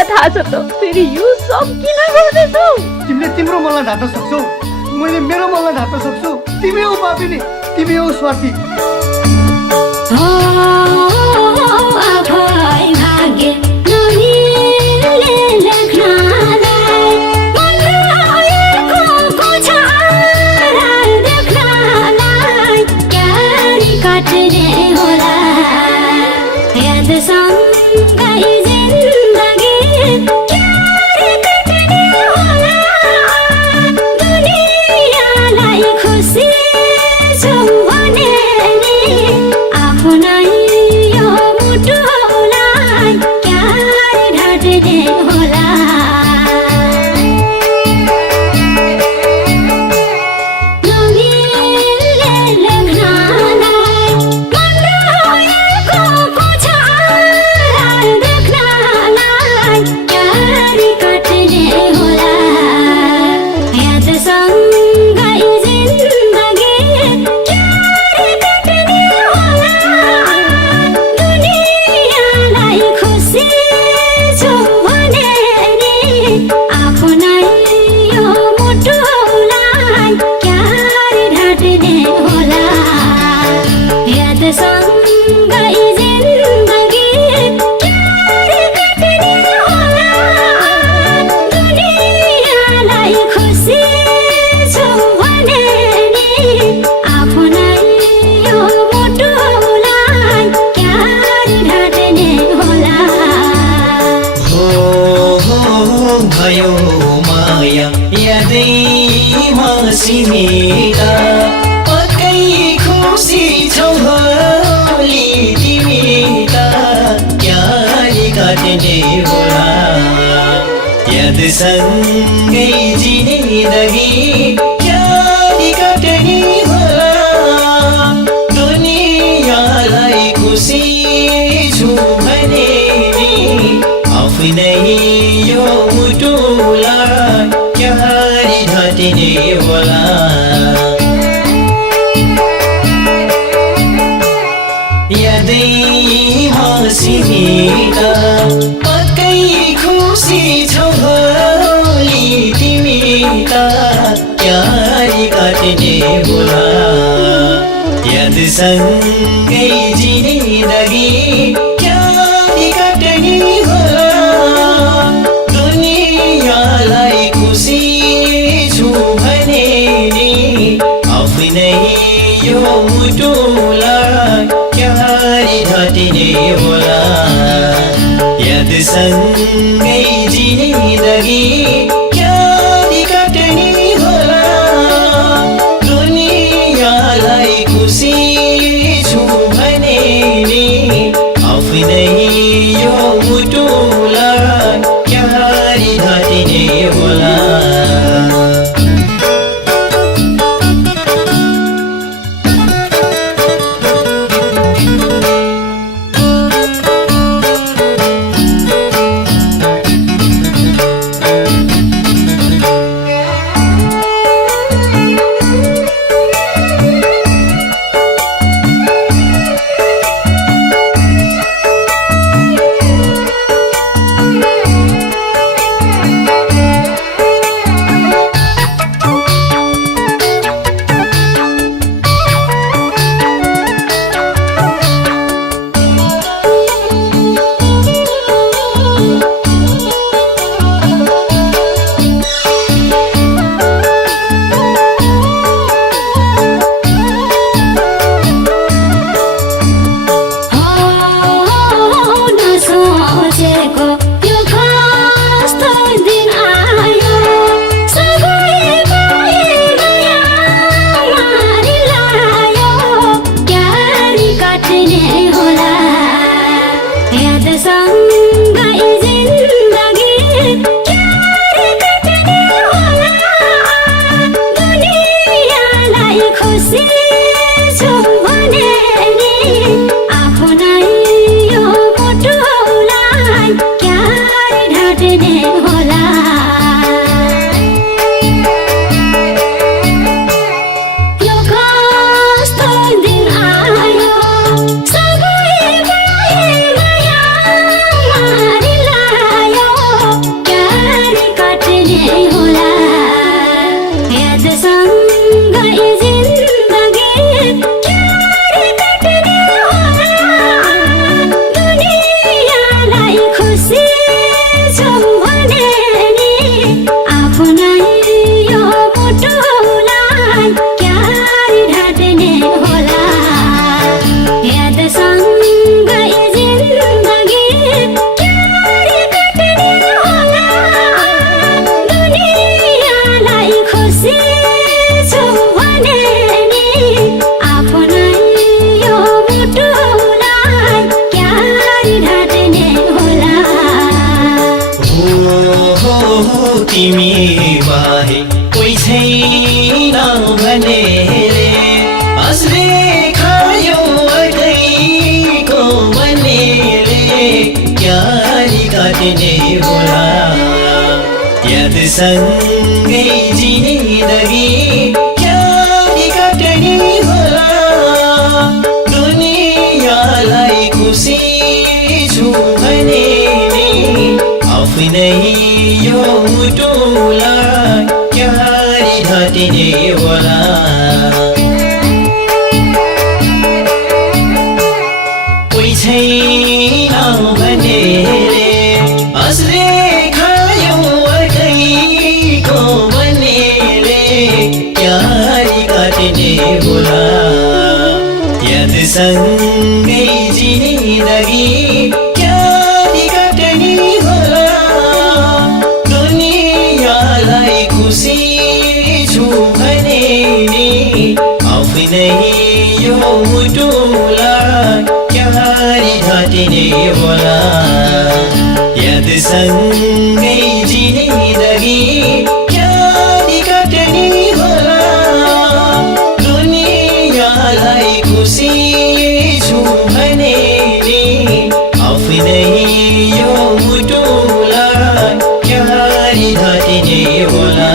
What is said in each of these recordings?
तिमीलाई थाहा छ त फेरि यो सब किन गर्दैछौ? तिमीले तिम्रो मनलाई ढाक्न सक्छौ, मैले मेरो मनलाई ढाक्न सक्छु। तिमी हो पापिनी, तिमी हो स्वार्थी। सँगै जिन्दगी क्यारी काट्ने होला दुनियाँलाई खुसी छु भने नि आफ्नै यो मुटुलाई क्यारी ढाट्ने होला यादै हाँसिएका पक्कै खुसी छौ क्यारी काट्ने होला याद सँगै जिन्दगी क्यारी काट्ने होला दुनियाँलाई खुसी छु भने नि आफ्नै यो मुटुलाई क्यारी ढाट्ने होला याद सँगै जिन्दगी खुसी छु भने नि आफ्नै यो मुटुलाई क्यारी ढाट्ने होला तिमी बाहे कोही छैन भनेले आँसुले खायो अर्कैको भनेले क्यारी काट्ने होला यादसँगै जिन्दगी क्यारी काट्ने होला दुनियाँलाई खुसी छु भने आफ्नै यो मुटुलाई क्यारी ढाट्ने होला कोही छैन भनेले आँसुले खायो अर्कैको भनेले क्यारी काट्ने होला यादसँगै जिन्दगी क्यारी काट्ने होला दुनियाँलाई खुसी छु भने आफ्नै यो मुटुलाई क्यारी ढाट्ने होला यादसँगै जिन्दगी क्यारी काट्ने होला दुनियाँलाई खुसी छु भने आफ्नै यो मुटुलाई क्यारी ढाट्ने होला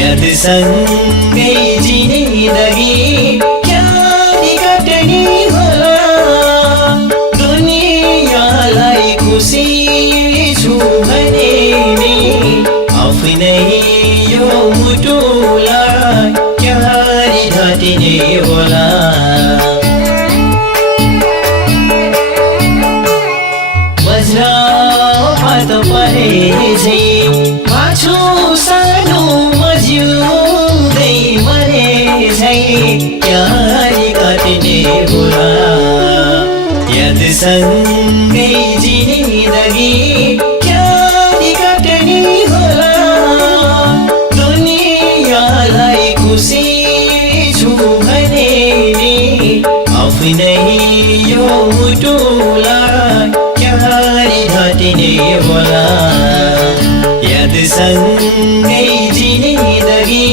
यादसँगै जिन्दगी क्यारी काट्ने होला दुनियाँलाई खुसी छु भने आफ्नै यो मुटुलाई क्यारी ढाट्ने होला वज्रपात परेझै माछु सानो मज्युँदै मरेझै क्या सँगै जिन्दगी क्यारी काट्ने होला दुनियाँलाई खुसी छु भने नि आफ्नै यो मुटुलाई क्यारी ढाट्ने होला याद सँगै जिन्दगी